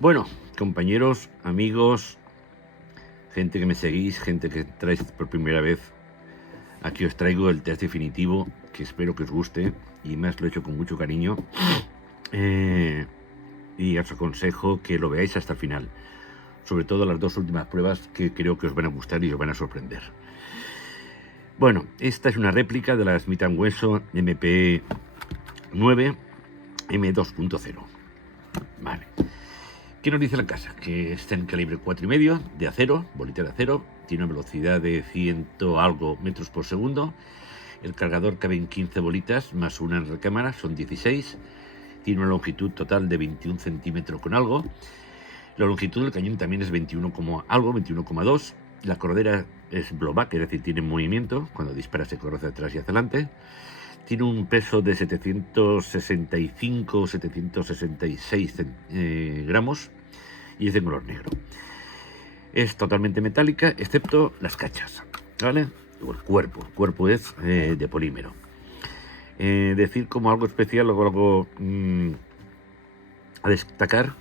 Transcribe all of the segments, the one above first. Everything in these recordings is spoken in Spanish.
Bueno, compañeros, amigos, gente que me seguís, gente que traéis por primera vez, aquí os traigo el test definitivo, que espero que os guste, y más lo he hecho con mucho cariño, y os aconsejo que lo veáis hasta el final, sobre todo las dos últimas pruebas que creo que os van a gustar y os van a sorprender. Bueno, esta es una réplica de la Smith & Wesson MP9 M2.0. Vale. ¿Qué nos dice la casa? Que está en calibre 4,5 de acero, bolita de acero, tiene una velocidad de 100 algo metros por segundo. El cargador cabe en 15 bolitas más una en recámara, son 16. Tiene una longitud total de 21 centímetros con algo. La longitud del cañón también es 21, algo, 21,2. La corredera es blowback, es decir, tiene movimiento. Cuando dispara se corre hacia atrás y hacia adelante. Tiene un peso de 765 o 766 gramos y es de color negro. Es totalmente metálica, excepto las cachas, ¿vale? O el cuerpo es de polímero. Decir como algo especial o algo a destacar,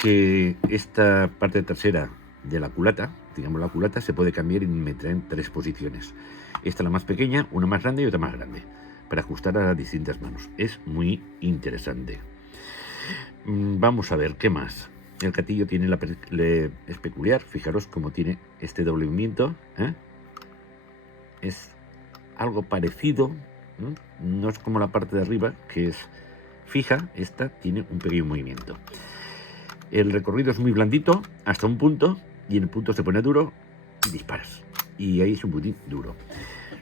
que esta parte trasera de la culata, digamos la culata, se puede cambiar y meter en 3 posiciones. Esta es la más pequeña, una más grande y otra más grande, para ajustar a las distintas manos. Es muy interesante. Vamos a ver, ¿qué más? El gatillo tiene es peculiar, fijaros cómo tiene este doble movimiento, ¿eh? Es algo parecido, ¿eh? No es como la parte de arriba, que es fija, esta tiene un pequeño movimiento. El recorrido es muy blandito hasta un punto, y en el punto se pone duro y disparas. Y ahí es un putín duro.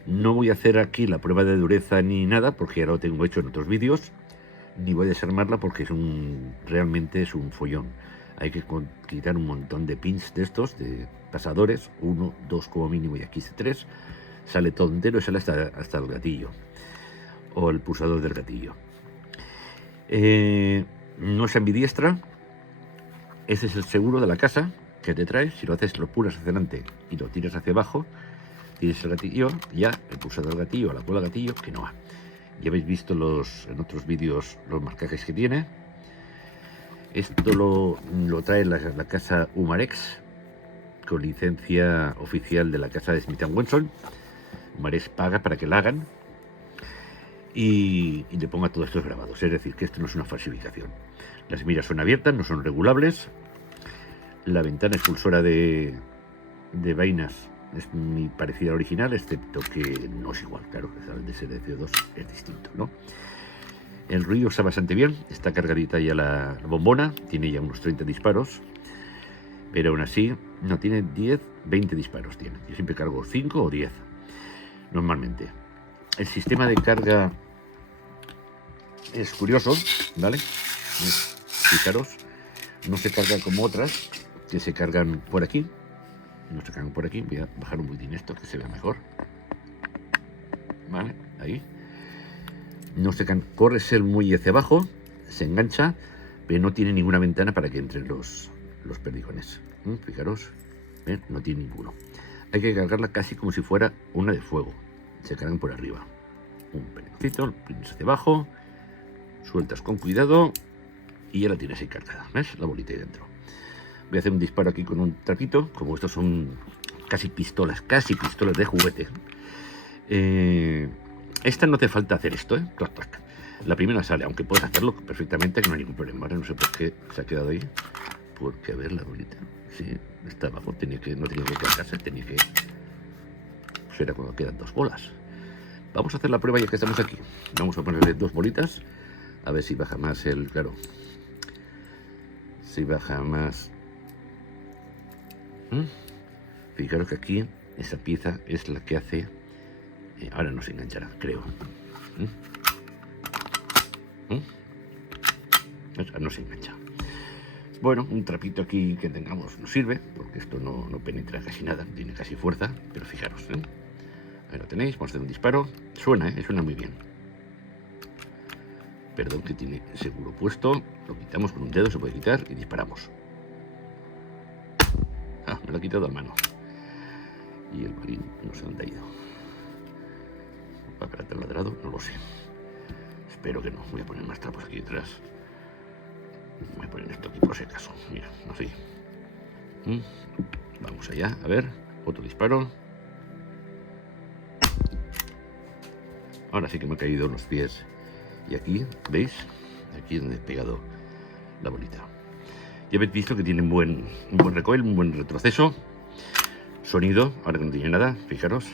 No voy a hacer aquí la prueba de dureza ni nada, porque ya lo tengo hecho en otros vídeos, ni voy a desarmarla porque realmente es un follón. Hay que quitar un montón de pins de estos, de pasadores, 1, 2 como mínimo, y aquí 3. Sale todo entero y sale hasta el gatillo, o el pulsador del gatillo. No es ambidiestra. Ese es el seguro de la casa que te traes. Si lo haces, lo pulas hacia adelante y lo tiras hacia abajo, tienes el gatillo, ya el pulsador del gatillo, la cola del gatillo, que no va. Ya habéis visto en otros vídeos los marcajes que tiene. Esto lo trae la casa Umarex, con licencia oficial de la casa de Smith & Wesson. Umarex paga para que la hagan y le ponga todos estos grabados. Es decir, que esto no es una falsificación. Las miras son abiertas, no son regulables. La ventana expulsora de vainas es muy parecida al original, excepto que no es igual, claro, el de CO2 es distinto, ¿no? El ruido está bastante bien, está cargadita ya la bombona, tiene ya unos 30 disparos, pero aún así no tiene 10, 20 disparos tiene. Yo siempre cargo 5 o 10, normalmente. El sistema de carga es curioso, ¿vale? Fijaros, no se carga como otras, que se cargan por aquí. No se cargan por aquí. Voy a bajar un poquitín esto, que se vea mejor. Vale, ahí. No se corre el muelle hacia abajo, se engancha, pero no tiene ninguna ventana para que entren los perdigones. Fijaros, ¿ven? No tiene ninguno. Hay que cargarla casi como si fuera una de fuego. Se cargan por arriba. Un perdigoncito, pones hacia abajo, sueltas con cuidado y ya la tienes ahí cargada. ¿Ves? La bolita ahí dentro. Voy a hacer un disparo aquí con un trapito, como estos son casi pistolas de juguete. Esta no te falta hacer esto, ¿eh? Clac, clac. La primera sale, aunque puedes hacerlo perfectamente, que no hay ningún problema. Ahora no sé por qué se ha quedado ahí. Porque, a ver, la bolita. Sí, está abajo. No tenía que cargarse, tenía que... Pues era cuando quedan 2 bolas. Vamos a hacer la prueba ya que estamos aquí. Vamos a ponerle 2 bolitas. A ver si baja más el... Claro. Si baja más... Fijaros que aquí esa pieza es la que hace... ahora no se enganchará, creo. No se engancha. Bueno, un trapito aquí que tengamos nos sirve, porque esto no penetra casi nada, tiene casi fuerza, pero fijaros, ahí lo tenéis. Vamos a hacer un disparo. Suena, suena muy bien. Perdón, que tiene seguro puesto. Lo quitamos con un dedo, se puede quitar, y disparamos. Me lo ha quitado a mano. Y el marín no sé dónde ha ido. ¿Va a carácter ladrado? No lo sé. Espero que no. Voy a poner más trapos aquí detrás. Voy a poner esto aquí por si acaso. Mira, así. Vamos allá, a ver. Otro disparo. Ahora sí que me ha caído los pies. Y aquí, ¿veis? Aquí es donde he pegado la bolita. Ya habéis visto que tiene un buen recoil, un buen retroceso. Sonido, ahora que no tiene nada, fijaros.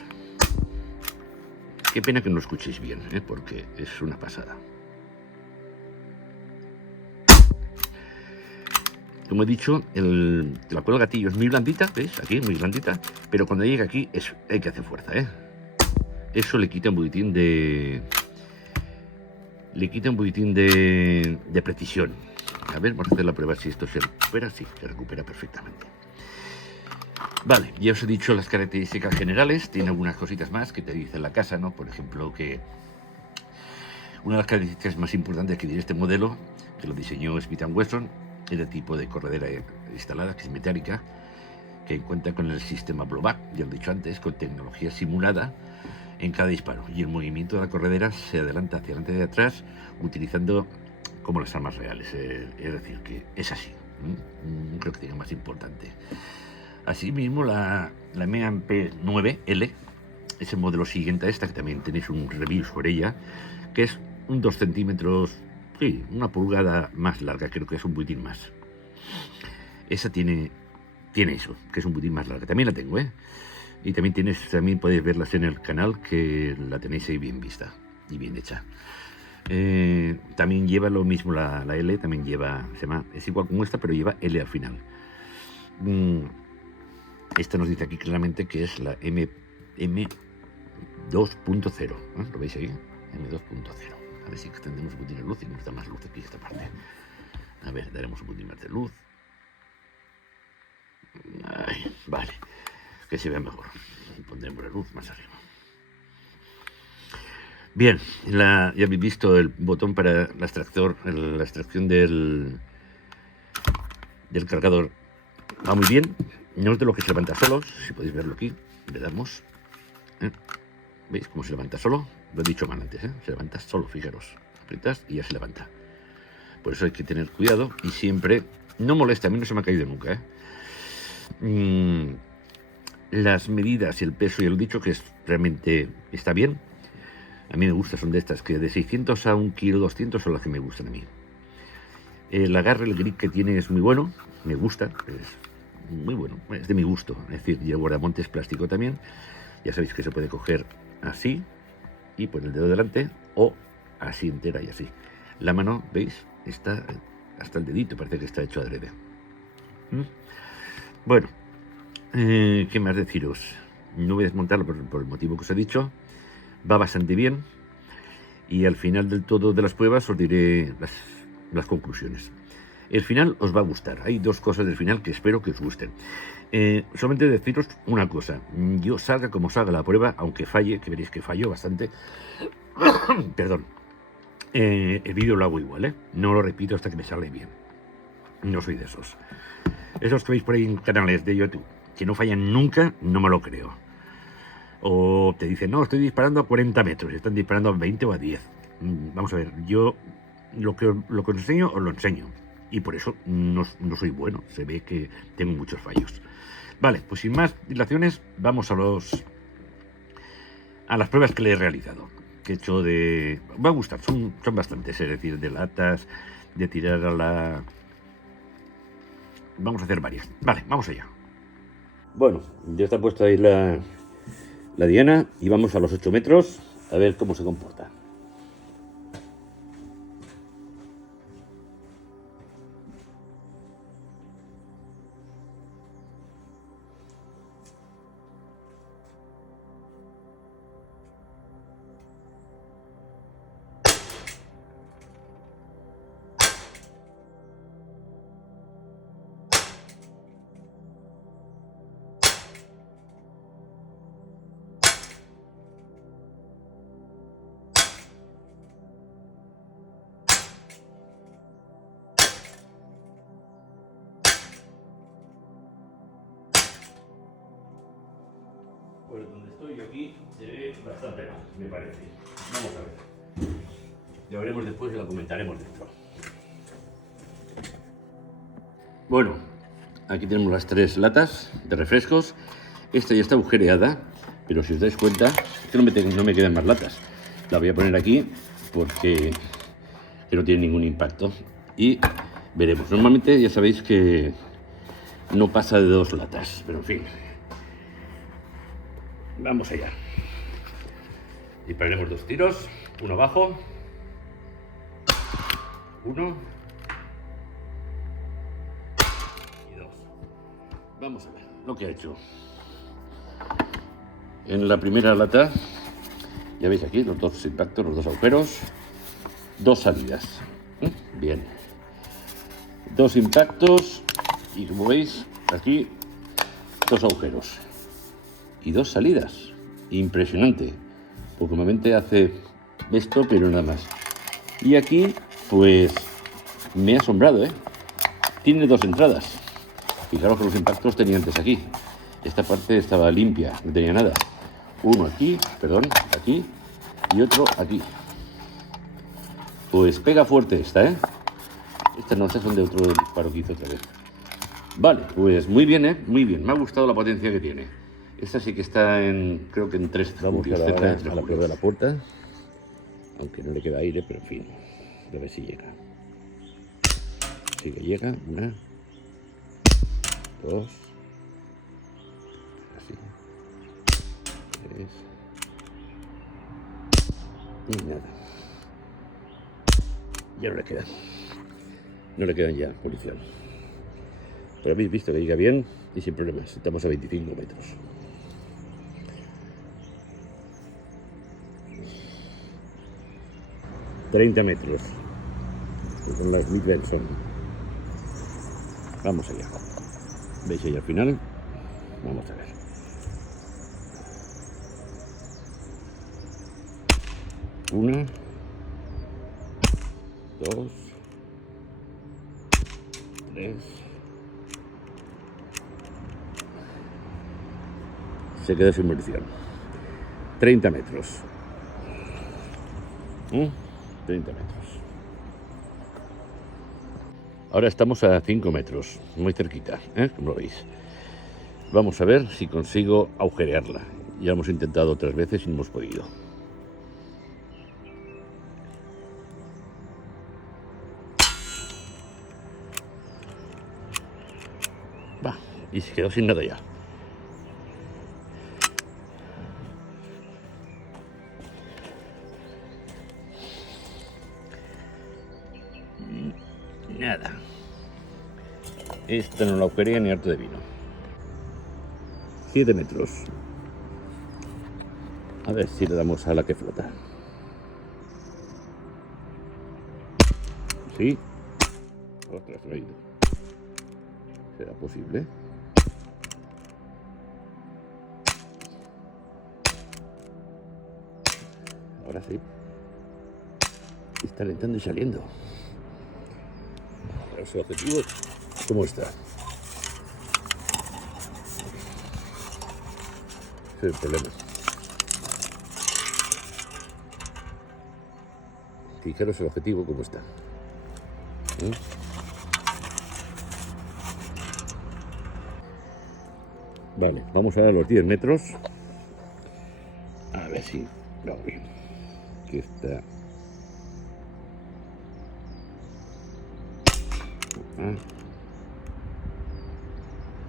Qué pena que no lo escuchéis bien, porque es una pasada. Como he dicho, la cuerda del gatillo es muy blandita, ¿veis? Aquí, muy blandita. Pero cuando llega aquí, hay que hacer fuerza, Eso le quita un poquitín de... de precisión. A ver, vamos a hacer la prueba si esto se recupera. Sí, se recupera perfectamente. Vale, ya os he dicho las características generales. Tiene algunas cositas más que te dice la casa, ¿no? Por ejemplo, que una de las características más importantes que tiene este modelo, que lo diseñó Smith & Wesson, es el tipo de corredera instalada, que es metálica, que cuenta con el sistema blowback, ya lo he dicho antes, con tecnología simulada en cada disparo, y el movimiento de la corredera se adelanta hacia adelante y atrás utilizando como las armas reales, es decir, que es así. No creo que tenga más importante. Asimismo, la MEAMP 9L es el modelo siguiente a esta, que también tenéis un review sobre ella, que es un 2 centímetros, sí, una pulgada más larga, creo que es un poquitín más. Esa tiene eso, que es un poquitín más larga. También la tengo, Y también podéis verlas en el canal, que la tenéis ahí bien vista y bien hecha. También lleva lo mismo la L, también lleva, es igual como esta, pero lleva L al final. Esta nos dice aquí claramente que es la M2.0. ¿Lo veis ahí? M2.0. A ver si extendemos un poquito de luz y nos da más luz aquí esta parte. A ver, daremos un poquito más de luz. Vale, que se vea mejor. Pondremos la luz más arriba. Bien, ya habéis visto el botón para la extracción del cargador. Va muy bien. No es de lo que se levanta solo, si podéis verlo aquí. Le damos. ¿Veis cómo se levanta solo? Lo he dicho mal antes, se levanta solo, fijaros. Apretas y ya se levanta. Por eso hay que tener cuidado y siempre... No molesta, a mí no se me ha caído nunca, Las medidas y el peso, ya lo he dicho, que realmente está bien. A mí me gusta, son de estas que de 600 a 1 kilo 200 son las que me gustan a mí. El agarre, el grip que tiene es muy bueno, me gusta, es muy bueno, es de mi gusto. Es decir, y el guardamonte es plástico también. Ya sabéis que se puede coger así y poner el dedo delante, o así entera y así. La mano, ¿veis? Está hasta el dedito, parece que está hecho adrede. Bueno, ¿qué más deciros? No voy a desmontarlo por el motivo que os he dicho. Va bastante bien. Y al final del todo de las pruebas os diré las conclusiones. El final os va a gustar. Hay dos cosas del final que espero que os gusten. Solamente deciros una cosa. Yo salga como salga la prueba, aunque falle, que veréis que falló bastante. Perdón. El vídeo lo hago igual, No lo repito hasta que me sale bien. No soy de esos. Esos que veis por ahí en canales de YouTube, que no fallan nunca, no me lo creo. O te dicen, no, estoy disparando a 40 metros, y están disparando a 20 o a 10. Vamos a ver, yo lo que os enseño, os lo enseño. Y por eso no soy bueno, se ve que tengo muchos fallos. Vale, pues sin más dilaciones, vamos a las pruebas que le he realizado. Que he hecho de... Va a gustar, son bastantes, es decir, de latas, de tirar a la... Vamos a hacer varias. Vale, vamos allá. Bueno, ya está puesta ahí la diana y vamos a los 8 metros a ver cómo se comporta. Pues donde estoy yo aquí se ve bastante mal, me parece. Vamos a ver. Ya veremos después y la comentaremos dentro. Bueno, aquí tenemos las 3 latas de refrescos. Esta ya está agujereada, pero si os dais cuenta, es que no me quedan más latas. La voy a poner aquí porque no tiene ningún impacto. Y veremos. Normalmente ya sabéis que no pasa de 2 latas, pero en fin. Vamos allá. Dispararemos 2 tiros, uno abajo, uno y 2. Vamos a ver lo que ha hecho. En la primera lata, ya veis aquí los 2 impactos, los 2 agujeros, 2 salidas. Bien. 2 impactos y como veis aquí 2 agujeros y 2 salidas. Impresionante, porque normalmente hace esto, pero nada más. Y aquí pues me ha asombrado, tiene 2 entradas. Fijaros que los impactos tenía antes aquí. Esta parte estaba limpia, no tenía nada. Uno aquí, perdón, aquí y otro aquí. Pues pega fuerte esta, Estas no son de otro disparo que hizo otra vez. Vale, pues muy bien, muy bien. Me ha gustado la potencia que tiene. Esta sí que está en, creo que en 3 julios, cerca de 3 julios. A la prueba de la puerta, aunque no le queda aire, pero en fin, a ver si llega. Sí que llega, 1, 2, así, 3, y nada. Ya no le quedan. No le quedan ya munición. Pero habéis visto que llega bien y sin problemas. Estamos a 25 metros. ...30 metros... con la Smith Wesson. Vamos allá. ¿Veis ahí al final? Vamos a ver. Una, 2, 3. Se queda sin munición. 30 metros. 30 metros. Ahora estamos a 5 metros, muy cerquita, como lo veis. Vamos a ver si consigo agujerearla. Ya hemos intentado otras veces y no hemos podido. Va, y se quedó sin nada ya. Nada. Esta no la agujerea ni harto de vino. 7 metros. A ver si le damos a la que flota. Sí. Ostras, no ha ido. ¿Será posible? Ahora sí. Está entrando y saliendo. Ahora su objetivo, ¿cómo está? Ese es el problema. Fijaros el objetivo, ¿cómo está? Vale, vamos a ver los 10 metros. A ver si lo bien. Aquí está.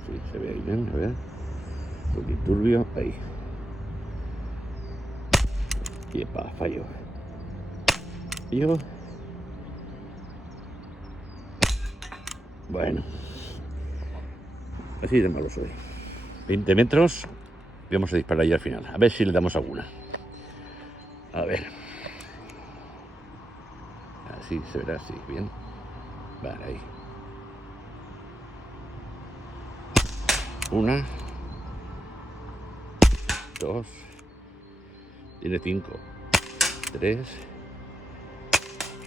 Sí, se ve ahí bien, a ver. Un poquito turbio, ahí. Y epa, fallo. Bueno, así de malo soy. 20 metros y vamos a disparar ya al final. A ver si le damos alguna. A ver. Así se verá, así, bien. Vale, ahí. 1, 2, tiene 5, 3,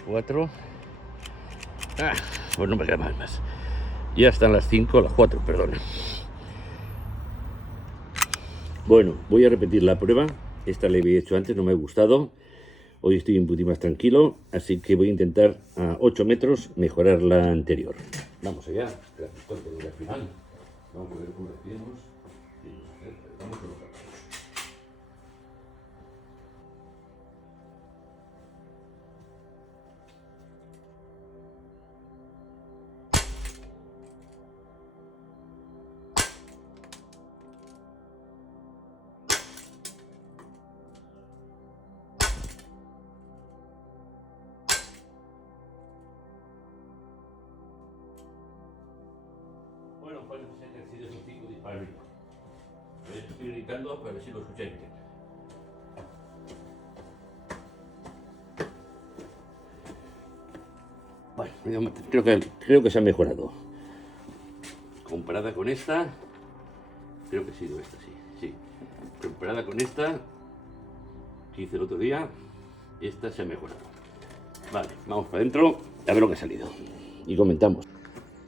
4. Pues no me queda más. Ya están las 5, las 4, perdón. Bueno, voy a repetir la prueba. Esta la había hecho antes, no me ha gustado. Hoy estoy un poquito más tranquilo, así que voy a intentar a 8 metros mejorar la anterior. vamos allá. Espera, cuánto dura al final. Vamos a ver cómo lo hacemos. Sí, vamos a colocar. Bueno, pues han sido esos 5 disparos. Estoy gritando para ver si lo escucháis bien. Bueno, creo que se ha mejorado. Comparada con esta, creo que ha sido esta, sí. Comparada con esta que hice el otro día, esta se ha mejorado. Vale, vamos para adentro a ver lo que ha salido. Y comentamos.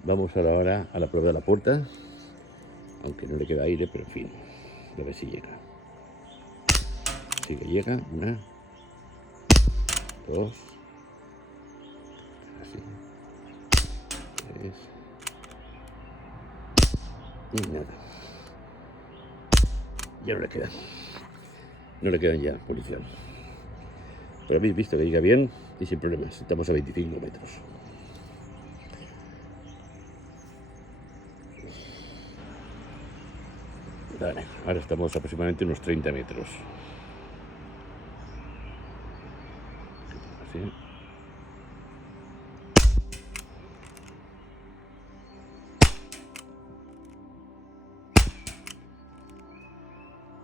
Vamos ahora a la prueba de la puerta, aunque no le queda aire, pero en fin, a ver si llega. Sí que llega, 1, 2, así, 3, y nada. Ya no le quedan ya policial. Pero habéis visto que llega bien y sin problemas. Estamos a 25 metros. Vale, ahora estamos aproximadamente unos 30 metros. Así.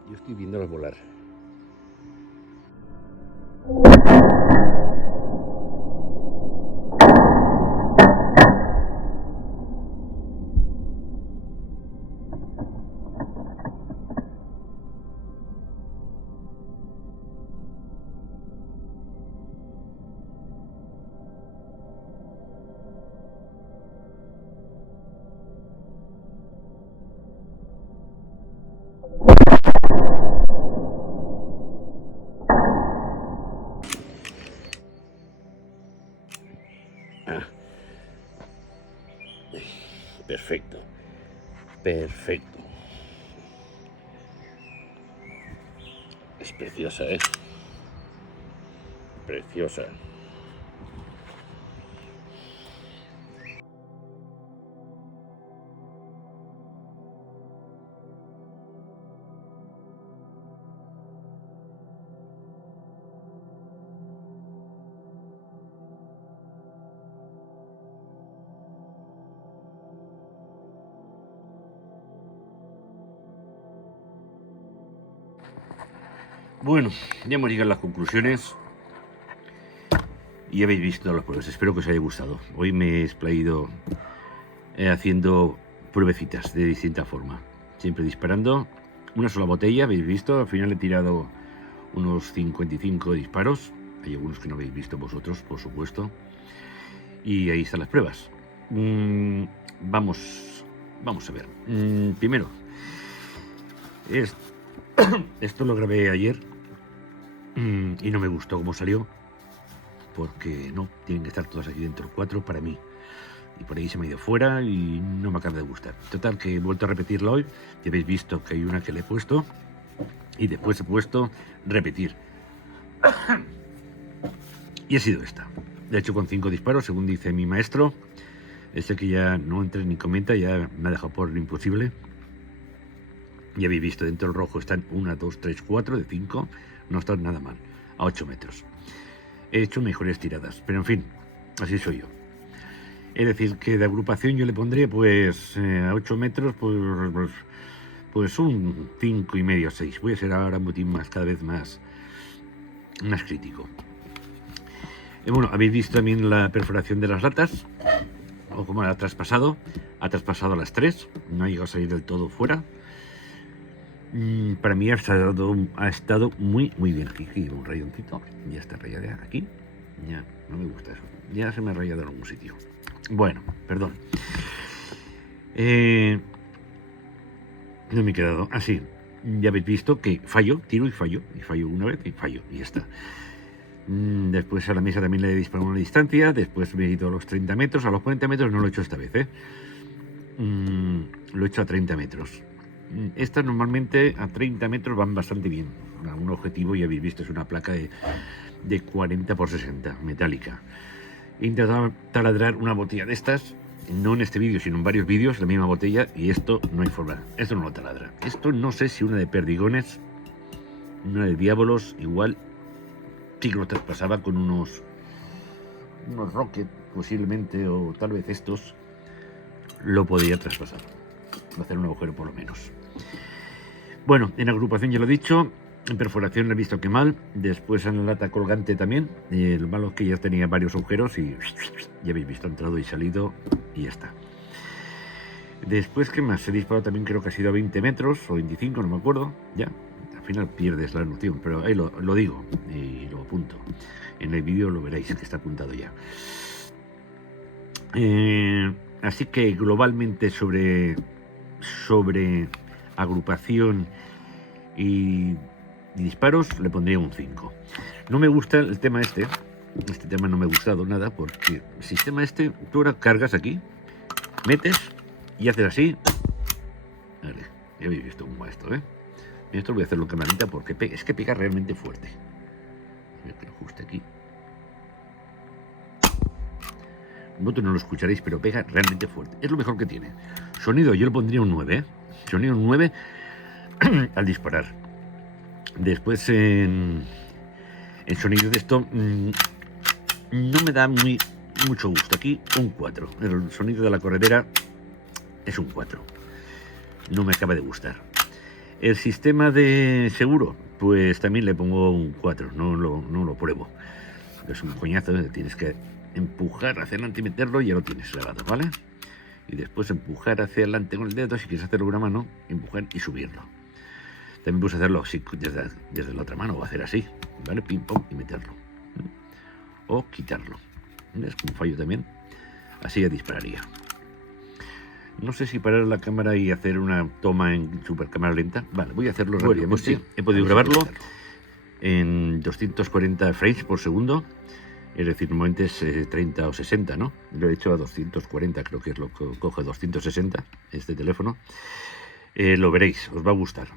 Yo estoy viéndolos volar. Perfecto. Perfecto. Es preciosa, ¿eh? Preciosa. Bueno, ya hemos llegado a las conclusiones y habéis visto las pruebas. Espero que os haya gustado. Hoy me he explayado haciendo pruebecitas de distinta forma. Siempre disparando una sola botella, habéis visto. Al final he tirado unos 55 disparos. Hay algunos que no habéis visto vosotros, por supuesto. Y ahí están las pruebas. Vamos a ver. Primero, esto lo grabé ayer y no me gustó cómo salió, porque no, tienen que estar todas aquí dentro, 4 para mí. Y por ahí se me ha ido fuera y no me acaba de gustar. Total, que he vuelto a repetirlo hoy. Ya habéis visto que hay una que le he puesto y después he puesto repetir. Y ha sido esta. De hecho, con 5 disparos, según dice mi maestro. Ese que ya no entra ni comenta, ya me ha dejado por imposible. Ya habéis visto, dentro del rojo están 1, 2, 3, 4 de 5. No están nada mal, a 8 metros. He hecho mejores tiradas, pero en fin, así soy yo. Es decir, que de agrupación yo le pondré pues a 8 metros pues un 5,5, 6. Voy a ser ahora un botín más, cada vez más crítico. Bueno, habéis visto también la perforación de las latas, o como ha traspasado las 3, no ha llegado a salir del todo fuera. Para mí ha estado muy bien. Aquí un rayoncito, ya está rayada aquí, ya no me gusta eso, ya se me ha rayado en algún sitio. Bueno, perdón. No me he quedado así. Ya habéis visto que fallo, tiro y fallo una vez y fallo, y ya está. Después a la mesa también le he disparado a una distancia. Después me he ido a los 30 metros. A los 40 metros no lo he hecho esta vez, ¿eh? Lo he hecho a 30 metros. Estas normalmente a 30 metros van bastante bien. Un objetivo, ya habéis visto, es una placa de 40 por 60, metálica. He intentado taladrar una botella de estas, no en este vídeo, sino en varios vídeos, la misma botella, y esto no hay forma. Esto no lo taladra. Esto no sé si una de perdigones, una de diábolos, igual sí que lo traspasaba con unos rocket, posiblemente, o tal vez estos, lo podía traspasar. Hacer un agujero por lo menos. Bueno, en agrupación ya lo he dicho. En perforación he visto que mal. Después en la lata colgante también. El malo es que ya tenía varios agujeros y ya habéis visto, entrado y salido y ya está. Después, ¿qué más? He disparado también, creo que ha sido a 20 metros o 25, no me acuerdo. Ya, al final pierdes la noción, pero ahí lo digo y lo apunto. En el vídeo lo veréis que está apuntado ya. Así que globalmente sobre agrupación y disparos le pondría un 5. No me gusta el tema este tema no me ha gustado nada, porque el sistema tú ahora cargas aquí, metes y haces así. Vale, ya habéis visto cómo va esto, esto lo voy a hacerlo en cámara lenta porque es que pega realmente fuerte. A ver que lo ajuste aquí. Vosotros no lo escucharéis, pero pega realmente fuerte. Es lo mejor que tiene. Sonido, yo le pondría un 9, Sonido un 9 al disparar. Después en sonido de esto no me da mucho gusto. Aquí un 4. El sonido de la corredera es un 4. No me acaba de gustar. El sistema de seguro, pues también le pongo un 4. No lo pruebo. Es un coñazo, tienes que empujar hacia adelante y meterlo y ya lo tienes grabado, ¿vale? Y después empujar hacia adelante con el dedo, si quieres hacerlo con una mano, empujar y subirlo. También puedes hacerlo así desde la otra mano, o hacer así, ¿vale? Pim, pum, y meterlo. O quitarlo. Es un fallo también. Así ya dispararía. No sé si parar la cámara y hacer una toma en super cámara lenta. Vale, voy a hacerlo rápidamente. Pues sí, he podido grabarlo en 240 frames por segundo. Es decir, normalmente es 30 o 60, ¿no? Lo he hecho a 240, creo que es lo que coge 260 este teléfono. Lo veréis, os va a gustar.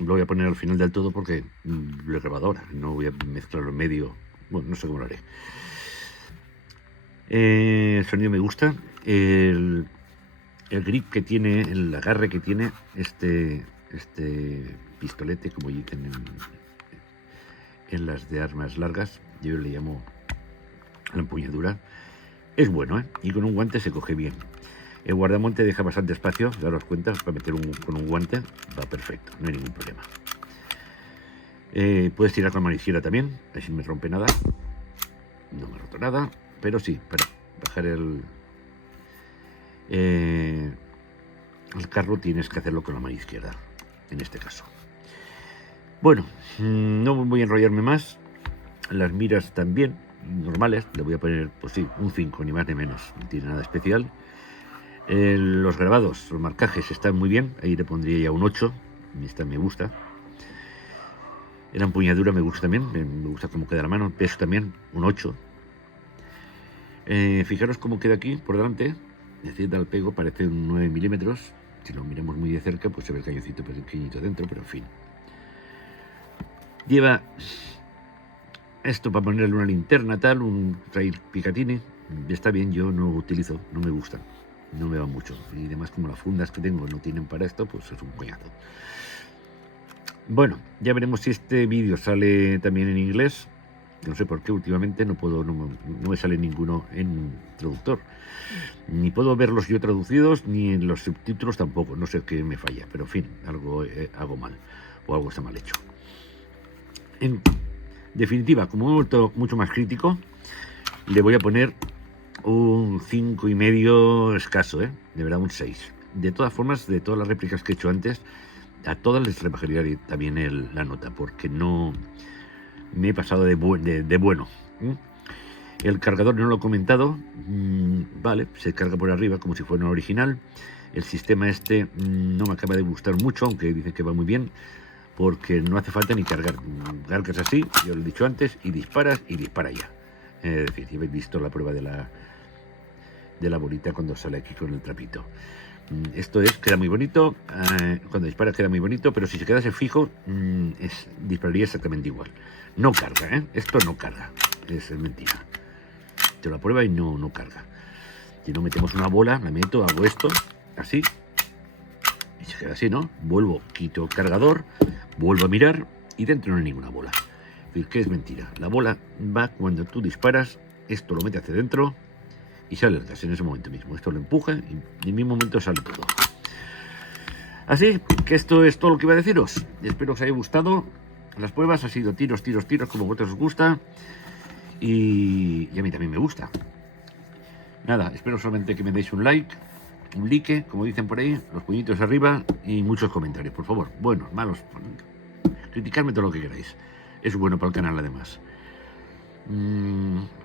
Lo voy a poner al final del todo porque lo he grabado ahora. No voy a mezclarlo en medio. Bueno, no sé cómo lo haré. El sonido me gusta. El grip que tiene, el agarre que tiene este pistolete, como dicen en las de armas largas, yo le llamo la empuñadura, es bueno, y con un guante se coge bien. El guardamonte deja bastante espacio, daros cuenta, para meter con un guante va perfecto, no hay ningún problema. Puedes tirar con la mano izquierda también, así no me rompe nada. No me ha roto nada, pero sí, para bajar el carro tienes que hacerlo con la mano izquierda, en este caso. Bueno, no voy a enrollarme más. Las miras también, normales, le voy a poner, pues sí, un 5, ni más ni menos, no tiene nada especial. Los grabados, los marcajes están muy bien, ahí le pondría ya un 8, esta me gusta. La empuñadura me gusta también, me gusta cómo queda la mano, el peso también, un 8. Fijaros cómo queda aquí por delante, es decir, al pego parece un 9 milímetros. Si lo miramos muy de cerca, pues se ve el cañoncito pequeñito dentro, pero en fin. Lleva esto para ponerle una linterna, tal, un trail Picatinny. Está bien, yo no lo utilizo, no me gustan, no me va mucho. Y además, como las fundas que tengo no tienen para esto, pues es un coñazo. Bueno, ya veremos si este vídeo sale también en inglés. No sé por qué últimamente no me sale ninguno en traductor. Ni puedo verlos yo traducidos, ni en los subtítulos tampoco. No sé qué me falla, pero en fin, algo hago mal o algo está mal hecho. En definitiva, como me he vuelto mucho más crítico, le voy a poner un 5,5 escaso, de verdad un 6. De todas formas, de todas las réplicas que he hecho antes, a todas les rebajaría también la nota, porque no me he pasado de bueno. El cargador no lo he comentado, vale, se carga por arriba como si fuera un original. El sistema no me acaba de gustar mucho, aunque dice que va muy bien, porque no hace falta ni cargar. Cargas así, yo lo he dicho antes, y disparas y dispara ya. Es decir, si habéis visto la prueba de la bolita cuando sale aquí con el trapito. Esto queda muy bonito, cuando disparas queda muy bonito, pero si se quedase fijo, dispararía exactamente igual. No carga, esto no carga, es mentira. Te la prueba y no carga. Si no metemos una bola, la meto, hago esto, así, y se queda así, ¿no? Vuelvo, quito el cargador, vuelvo a mirar y dentro no hay ninguna bola. Es decir, que es mentira. La bola va cuando tú disparas, esto lo mete hacia adentro y sale el gas en ese momento mismo. Esto lo empuja y en el mismo momento sale todo. Así que esto es todo lo que iba a deciros. Espero que os haya gustado. Las pruebas han sido tiros, como a vosotros os gusta. Y a mí también me gusta. Nada, espero solamente que me deis un like, como dicen por ahí, los puñitos arriba y muchos comentarios, por favor. Buenos, malos, criticadme todo lo que queráis. Es bueno para el canal además.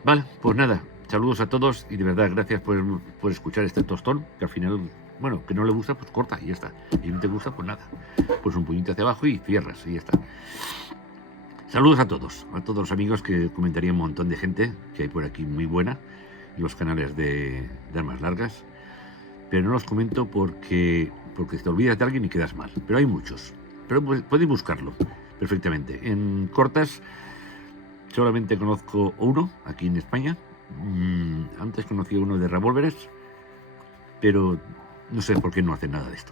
Vale, pues nada, saludos a todos y de verdad gracias por escuchar este tostón, que al final, bueno, que no le gusta, pues corta y ya está. Y si no te gusta, pues nada, pues un puñito hacia abajo y cierras y ya está. Saludos a todos los amigos, que comentaría un montón de gente que hay por aquí muy buena en los canales de armas largas, pero no los comento porque te olvidas de alguien y quedas mal, pero hay muchos, pero podéis buscarlo perfectamente. En cortas solamente conozco uno aquí en España. Antes conocí uno de revólveres, pero no sé por qué no hacen nada de esto.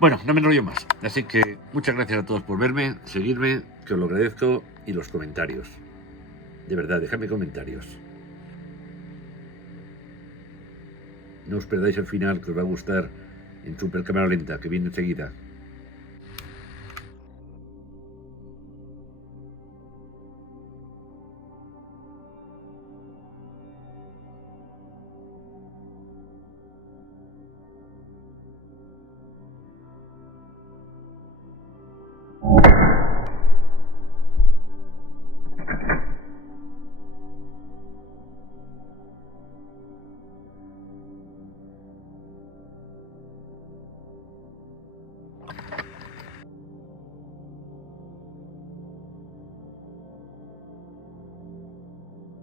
Bueno, no me enrollo más, así que muchas gracias a todos por verme, seguirme, que os lo agradezco, y los comentarios. De verdad, dejadme comentarios. No os perdáis el final, que os va a gustar, en Super Cámara Lenta, que viene enseguida.